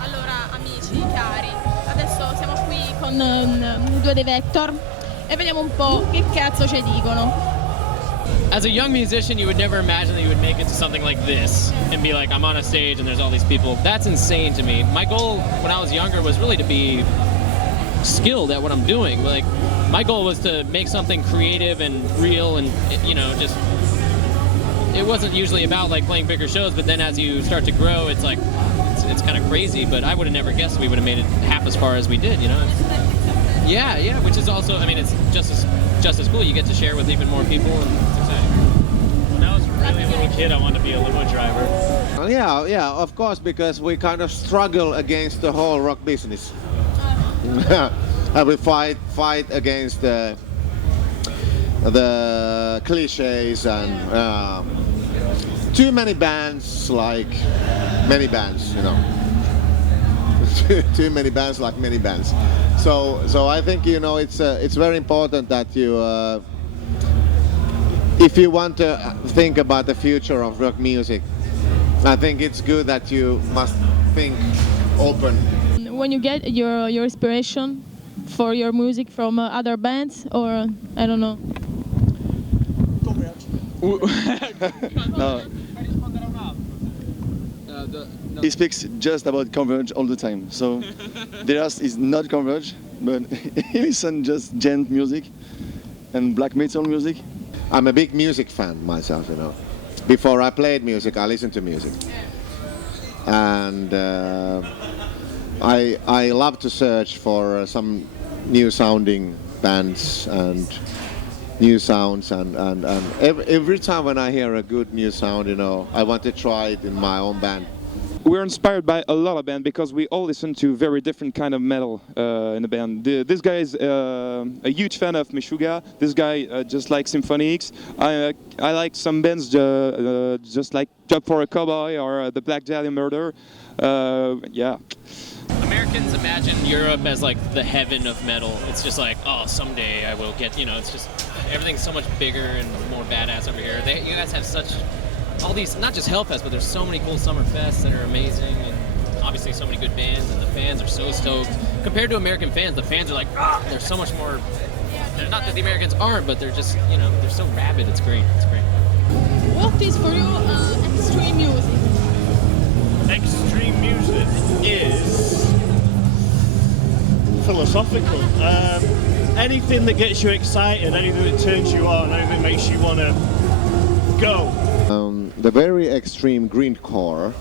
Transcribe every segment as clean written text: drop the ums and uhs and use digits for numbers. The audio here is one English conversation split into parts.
Allora, amici cari, adesso siamo qui con due dei Vector e vediamo un po' che cazzo ci dicono. As a young musician, you would never imagine that you would make it to something like this and be like, I'm on a stage and there's all these people. That's insane to me. My goal when I was younger was really to be skilled at what I'm doing. Like, my goal was to make something creative and real and, you know, just, it wasn't usually about like playing bigger shows, but then as you start to grow, it's like, it's kind of crazy, but I would have never guessed we would have made it half as far as we did, you know? Yeah, which is also, I mean, it's just as cool. You get to share with even more people, and it's exciting. When I was a really little kid, I wanted to be a limo driver. Yeah, of course, because we kind of struggle against the whole rock business. And we fight against the cliches and too many bands, like many bands, you know. Too many bands, like many bands. So I think, you know, it's very important that you, if you want to think about the future of rock music, I think it's good that you must think open. When you get your inspiration for your music from other bands, or I don't know. No. He speaks just about Converge all the time. So the rest is not Converge, but he listens just gent music and black metal music. I'm a big music fan myself, you know. Before I played music, I listened to music. And I love to search for some new sounding bands and new sounds, and every time when I hear a good new sound, you know, I want to try it in my own band. We're inspired by a lot of bands because we all listen to very different kind of metal in the band. This guy is a huge fan of Meshuggah. This guy just likes Symphony X. I like some bands just like Job for a Cowboy or the Black Dahlia Murder. Yeah. Americans imagine Europe as like the heaven of metal. It's just like, oh, someday I will get, you know, it's just, everything's so much bigger and more badass over here. You guys have such, all these, not just Hellfest, but there's so many cool summer fests that are amazing, and obviously so many good bands, and the fans are so stoked. Compared to American fans, the fans are like, ah, they're so much more, they're not that the Americans aren't, but they're just, you know, they're so rabid. It's great, it's great. What is for you extreme music? Extreme music is philosophical. Anything that gets you excited, anything that turns you on, anything that makes you want to go. The very extreme grindcore,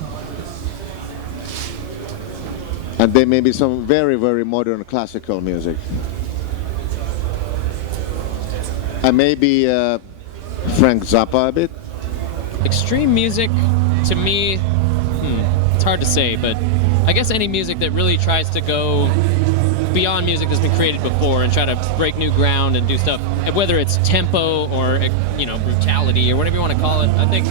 and then maybe some very, very modern classical music. And maybe Frank Zappa a bit. Extreme music, to me, it's hard to say, but I guess any music that really tries to go beyond music that's been created before and try to break new ground and do stuff, whether it's tempo or, you know, brutality or whatever you want to call it. I think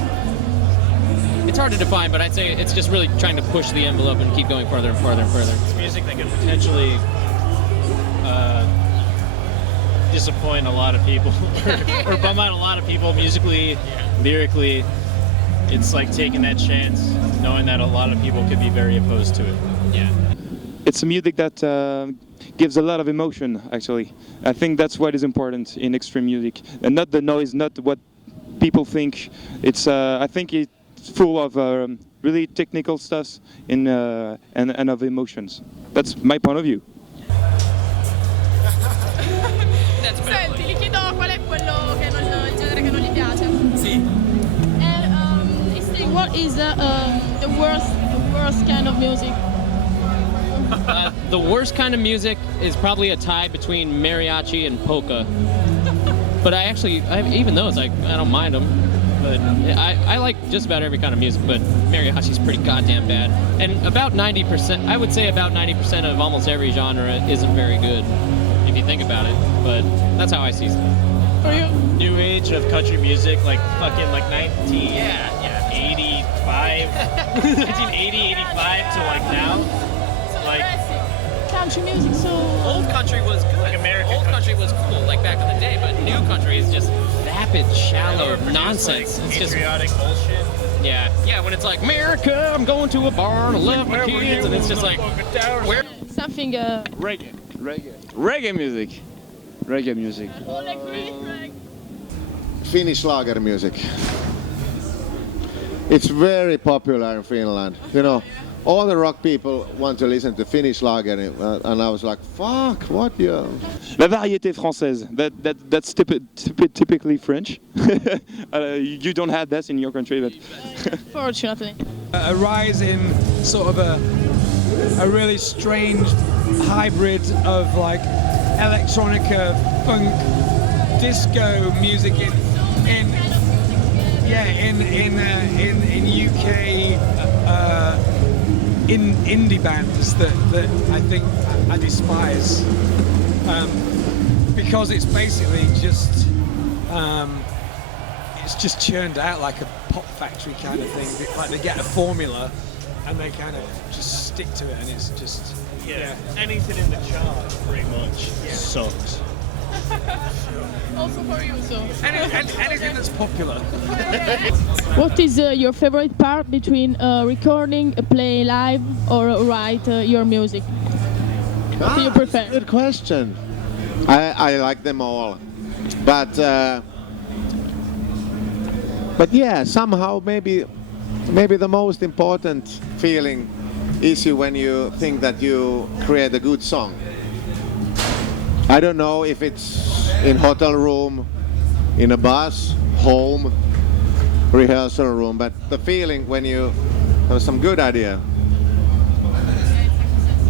it's hard to define, but I'd say it's just really trying to push the envelope and keep going further and further and further. It's music that can potentially disappoint a lot of people or bum out a lot of people musically, lyrically. It's like taking that chance, knowing that a lot of people could be very opposed to it. Yeah. It's a music that gives a lot of emotion, actually. I think that's what is important in extreme music, and not the noise, not what people think. It's I think it's full of really technical stuff and of emotions. That's my point of view. Senti, gli chiedo qual è quello che non, il genere che non gli piace. Sì. What is the worst kind of music? The worst kind of music is probably a tie between mariachi and polka. But even those, like, I don't mind them. But I like just about every kind of music, but mariachi's pretty goddamn bad. And about 90%, I would say about 90% of almost every genre isn't very good, if you think about it. But that's how I see stuff. For you? New age of country music, like fucking like 1985, 1980, 85 to like now. Like, country music, so Old country was good. Like American Old country was cool, like back in the day, but new country is just vapid, shallow nonsense. Like, It's just patriotic bullshit. yeah. When it's like America, I'm going to a bar and I left my kids, and it's just like where. something. Reggae music. Reggae music. Finnish lager music. It's very popular in Finland. You know, all the rock people want to listen to Finnish lager, and I was like, "Fuck, what you?" La variété française. That's typically French. You don't have that in your country, but Fortunately. A rise in sort of a really strange hybrid of like electronica, funk, disco music in UK in indie bands that I think I despise because it's basically just it's just churned out like a pop factory kind of thing. Like they get a formula and they kind of just stick to it, and it's just Anything in the chart pretty much sucks. Also for you, so. anything that's popular. What is your favorite part between recording, play live, or write your music? What do you prefer? Good question. I like them all, but yeah, somehow maybe the most important feeling is when you think that you create a good song. I don't know if it's in hotel room, in a bus, home, rehearsal room, but the feeling when you have some good idea.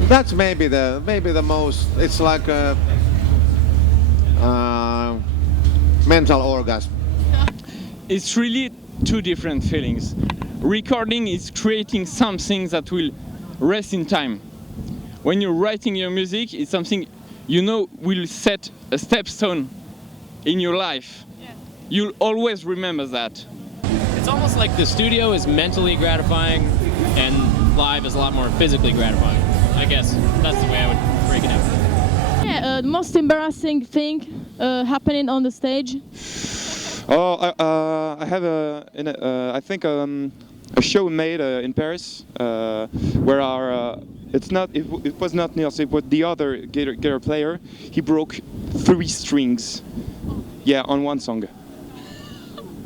That's maybe the most. It's like a mental orgasm. It's really two different feelings. Recording is creating something that will rest in time. When you're writing your music, it's something you know will set a stepstone in your life. Yeah. You'll always remember that. It's almost like the studio is mentally gratifying and live is a lot more physically gratifying. I guess that's the way I would break it out. Yeah, the most embarrassing thing happening on the stage. I have I think a show made in Paris where it was not Niels, it was the other guitar player. He broke 3 strings, on one song.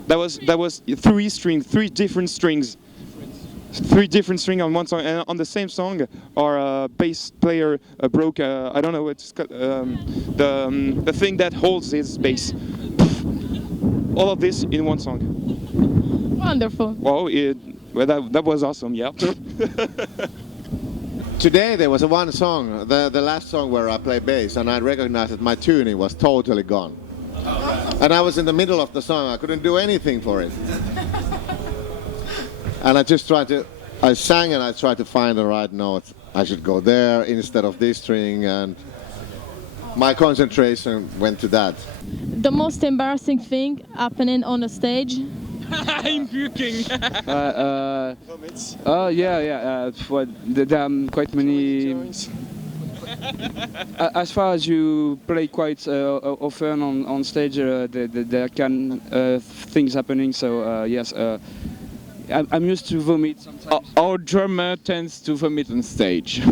That was 3 strings, 3 different strings. 3 different strings on one song, and on the same song, our bass player broke. I don't know what's the thing that holds his bass. All of this in one song. Wonderful. Wow, that was awesome. Yeah. Today there was one song, the last song where I play bass, and I recognized that my tuning was totally gone. And I was in the middle of the song. I couldn't do anything for it. And I sang and I tried to find the right note. I should go there instead of this string, and my concentration went to that. The most embarrassing thing happening on the stage. I'm puking. There are quite many. As far as you play quite often on stage, there can things happening. So yes, I'm used to vomit sometimes. Our drummer tends to vomit on stage.